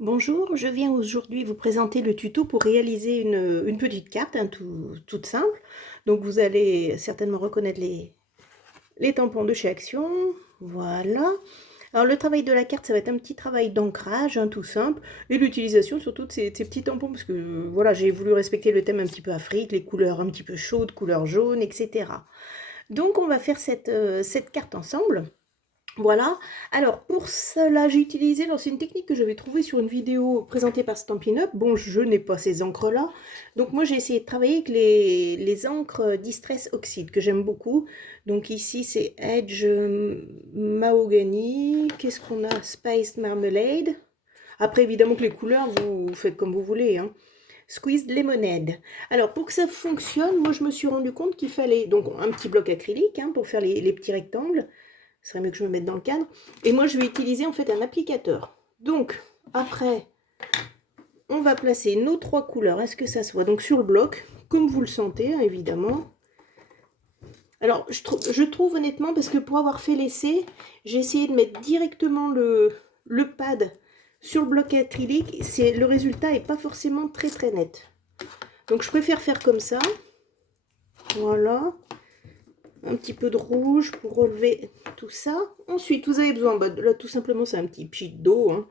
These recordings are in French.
Bonjour, je viens aujourd'hui vous présenter le tuto pour réaliser une petite carte, hein, toute simple. Donc vous allez certainement reconnaître les tampons de chez Action. Voilà. Alors le travail de la carte, ça va être un petit travail d'ancrage, hein, tout simple, et l'utilisation surtout de ces petits tampons, parce que voilà, j'ai voulu respecter le thème un petit peu Afrique, les couleurs un petit peu chaudes, couleur jaune, etc. Donc on va faire cette carte ensemble. Voilà. Alors pour cela, j'ai utilisé, alors c'est une technique que j'avais trouvée sur une vidéo présentée par Stampin' Up. Bon, je n'ai pas ces encres-là. Donc moi, j'ai essayé de travailler avec les encres Distress Oxide, que j'aime beaucoup. Donc ici, c'est Edge Mahogany. Qu'est-ce qu'on a? Spiced Marmalade. Après, évidemment que les couleurs, vous faites comme vous voulez, hein. Squeezed Lemonade. Alors, pour que ça fonctionne, moi, je me suis rendu compte qu'il fallait donc un petit bloc acrylique, hein, pour faire les petits rectangles. Ce serait mieux que je me mette dans le cadre. Et moi, je vais utiliser en fait un applicateur. Donc, après, on va placer nos trois couleurs. Est-ce que ça se voit? Donc, sur le bloc, comme vous le sentez, hein, évidemment. Alors, je trouve honnêtement, parce que pour avoir fait l'essai, j'ai essayé de mettre directement le pad sur le bloc acrylique. Le résultat n'est pas forcément très net. Donc, je préfère faire comme ça. Voilà. Un petit peu de rouge pour relever tout ça. Ensuite, vous avez besoin, là tout simplement, c'est un petit pchit d'eau, hein.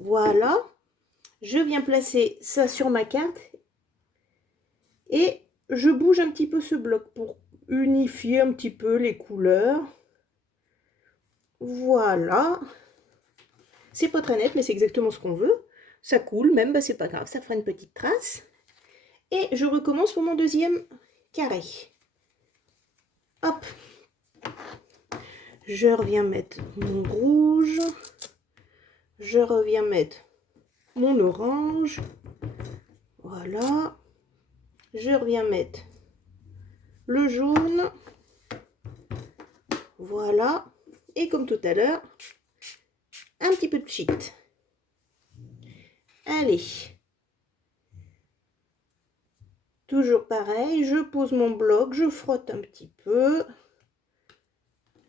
Voilà. Je viens placer ça sur ma carte et je bouge un petit peu ce bloc pour unifier un petit peu les couleurs. Voilà. C'est pas très net, mais c'est exactement ce qu'on veut. Ça coule même, bah c'est pas grave, ça fera une petite trace. Et je recommence pour mon deuxième carré. Hop. Je reviens mettre mon rouge. Je reviens mettre mon orange. Voilà. Je reviens mettre le jaune. Voilà. Et comme tout à l'heure, un petit peu de pchit. Allez. Toujours pareil, je pose mon bloc, je frotte un petit peu.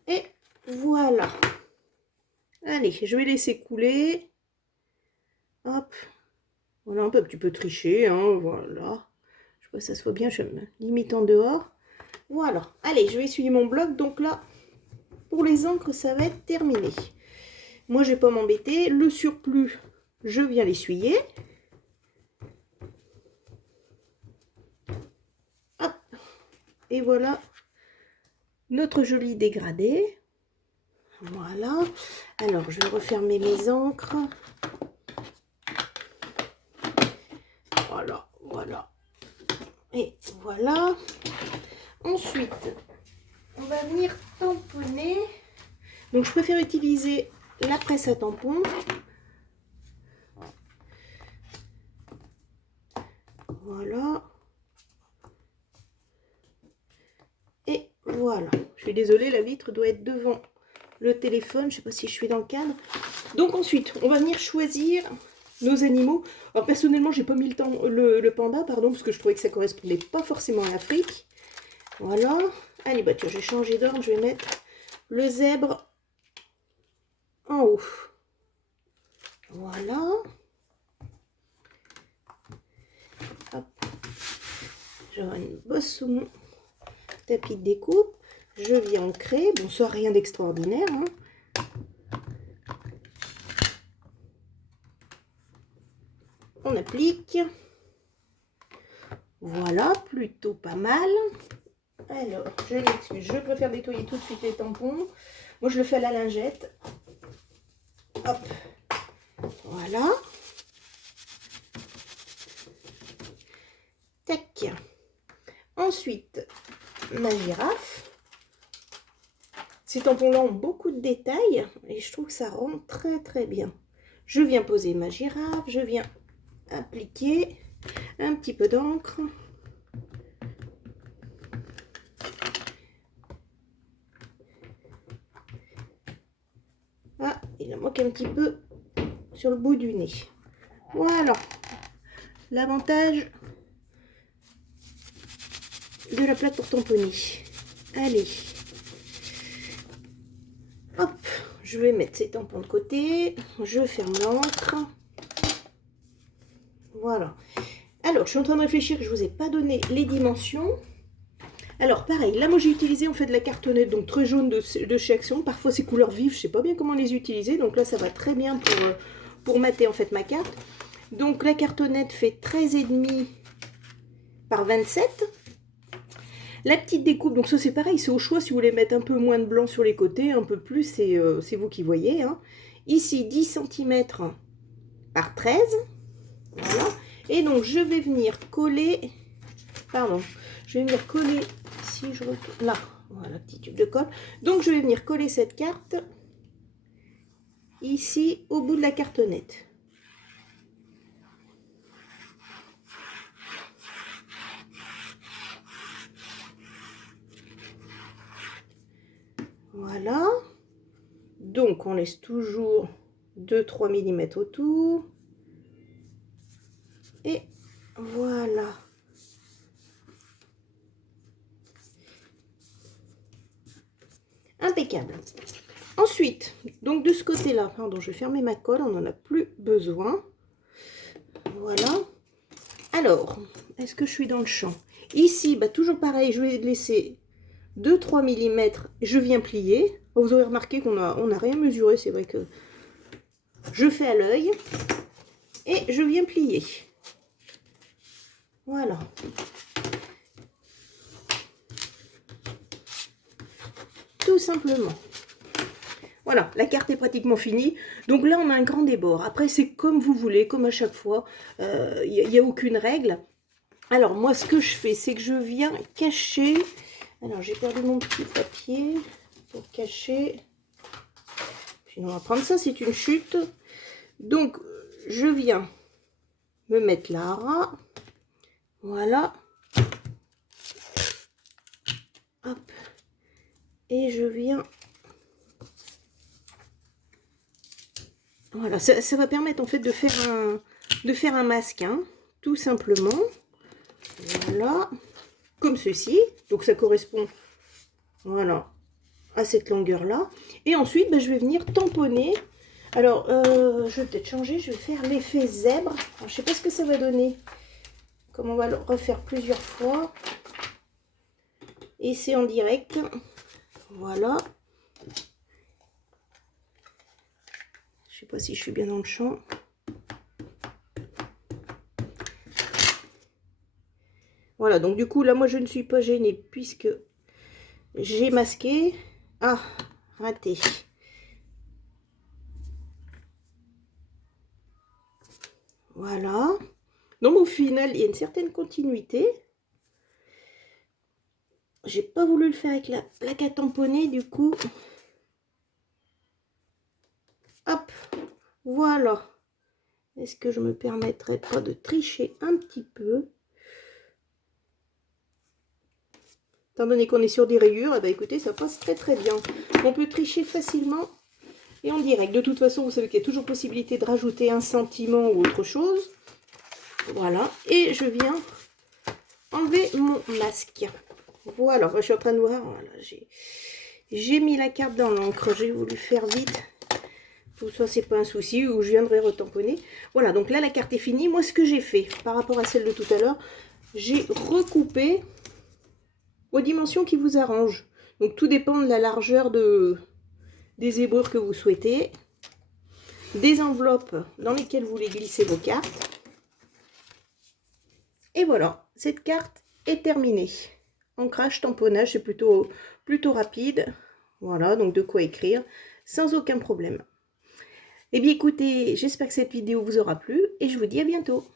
Et voilà. Allez, je vais laisser couler. Hop. Voilà, un peu, un petit peu tricher, hein, voilà. Je vois que ça soit bien, je me limite en dehors. Voilà. Allez, je vais essuyer mon bloc. Donc là, pour les encres, ça va être terminé. Moi, je ne vais pas m'embêter. Le surplus, je viens l'essuyer. Hop. Et voilà notre joli dégradé. Voilà. Alors, je vais refermer mes encres. Voilà, voilà. Et voilà. Ensuite, on va venir tamponner. Donc, je préfère utiliser la presse à tampon. Voilà. Et voilà. Je suis désolée, la vitre doit être devant le téléphone. Je ne sais pas si je suis dans le cadre. Donc ensuite, on va venir choisir nos animaux. Alors personnellement, j'ai pas mis le panda, pardon, parce que je trouvais que ça correspondait pas forcément à l'Afrique. Voilà. Allez, bah tiens, je vais changer d'ordre. Je vais mettre le zèbre en haut. Voilà. Hop. J'aurai une bosse sous mon tapis de découpe. Je viens ancrer. Bon, ça, rien d'extraordinaire, hein. On applique. Voilà, plutôt pas mal. Alors, je m'excuse, je préfère nettoyer tout de suite les tampons. Moi, je le fais à la lingette. Hop. Voilà. Tac. Ensuite, ma girafe. Ces tampons-là ont beaucoup de détails et je trouve que ça rend très bien. Je viens poser ma girafe, je viens appliquer un petit peu d'encre. Ah, il en manque un petit peu sur le bout du nez. Voilà. L'avantage de la plaque pour tamponner. Allez. Hop, je vais mettre ces tampons de côté. Je ferme l'encre. Voilà. Alors, je suis en train de réfléchir, je ne vous ai pas donné les dimensions. Alors, pareil, là, moi, j'ai utilisé en fait de la cartonnette, donc très jaune de chez Action. Parfois, ces couleurs vives, je ne sais pas bien comment les utiliser. Donc là, ça va très bien pour mater en fait ma carte. Donc, la cartonnette fait 13,5 par 27. La petite découpe, donc ça, c'est pareil, c'est au choix si vous voulez mettre un peu moins de blanc sur les côtés, un peu plus, c'est vous qui voyez. Hein. Ici, 10 cm par 13. Voilà. Et donc, je vais venir coller, si je retourne, là, voilà, petit tube de colle. Donc, je vais venir coller cette carte ici, au bout de la cartonnette. Voilà. Donc, on laisse toujours 2-3 mm autour. Et voilà. Impeccable. Ensuite, donc de ce côté-là, pardon, je vais fermer ma colle, on n'en a plus besoin. Voilà. Alors, est-ce que je suis dans le champ? Ici, bah, toujours pareil, je vais laisser 2-3 mm, je viens plier. Vous aurez remarqué qu'on n'a rien mesuré, c'est vrai que je fais à l'œil. Et je viens plier. Voilà. Tout simplement. Voilà, la carte est pratiquement finie. Donc là, on a un grand débord. Après, c'est comme vous voulez, comme à chaque fois. Il n'y a aucune règle. Alors, moi, ce que je fais, c'est que je viens cacher... Alors, j'ai perdu mon petit papier pour cacher. Sinon, on va prendre ça, c'est une chute. Donc, je viens me mettre là. Voilà. Hop. Et je viens... Voilà, ça va permettre en fait de faire un masque, hein, tout simplement. Voilà, comme ceci. Donc ça correspond, voilà, à cette longueur-là. Et ensuite, bah, je vais venir tamponner. Alors, je vais peut-être changer, je vais faire l'effet zèbre. Alors, je ne sais pas ce que ça va donner. Comme on va le refaire plusieurs fois. Et c'est en direct. Voilà. Je sais pas si je suis bien dans le champ. Voilà, donc du coup, là, moi, je ne suis pas gênée puisque j'ai masqué. Ah, raté. Voilà. Donc, au final, il y a une certaine continuité. J'ai pas voulu le faire avec la plaque à tamponner, du coup. Hop, voilà. Est-ce que je me permettrais pas de tricher un petit peu? Étant donné qu'on est sur des rayures, eh ben, écoutez, ça passe très très bien. On peut tricher facilement et en direct. De toute façon, vous savez qu'il y a toujours possibilité de rajouter un sentiment ou autre chose. Voilà, et je viens enlever mon masque. Voilà, je suis en train de voir, voilà, j'ai mis la carte dans l'encre, j'ai voulu faire vite. Tout ça, c'est pas un souci, ou je viendrai retamponner. Voilà, donc là, la carte est finie. Moi, ce que j'ai fait, par rapport à celle de tout à l'heure, j'ai recoupé aux dimensions qui vous arrangent. Donc, tout dépend de la largeur des zébrures que vous souhaitez. Des enveloppes dans lesquelles vous voulez glisser vos cartes. Et voilà, cette carte est terminée. Ancrage, tamponnage, c'est plutôt rapide. Voilà, donc de quoi écrire sans aucun problème. Eh bien écoutez, j'espère que cette vidéo vous aura plu et je vous dis à bientôt.